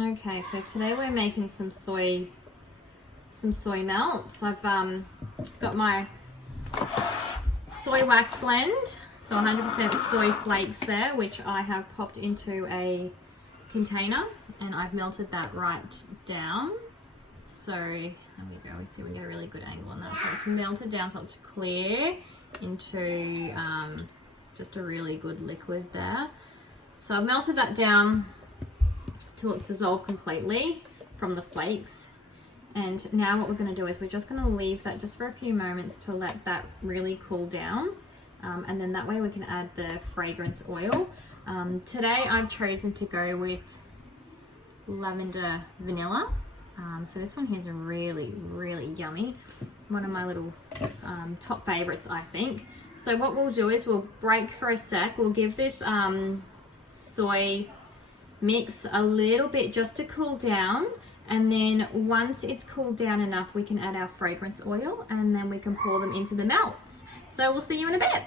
Okay, so today we're making some soy melts. I've got my soy wax blend, so 100% soy flakes there, which I have popped into a container, and I've melted that right down. So there we go. We see we get a really good angle on that. So it's melted down, so it's clear into just a really good liquid there. So I've melted that down till it's dissolved completely from the flakes. And now what we're going to do is we're just going to leave that just for a few moments to let that really cool down. And then that way we can add the fragrance oil. Today I've chosen to go with lavender vanilla. So this one here is really, really yummy. One of my little top favorites, I think. So what we'll do is we'll break for a sec. We'll give this soy mix a little bit just to cool down. And then once it's cooled down enough, we can add our fragrance oil and then we can pour them into the melts. So we'll see you in a bit.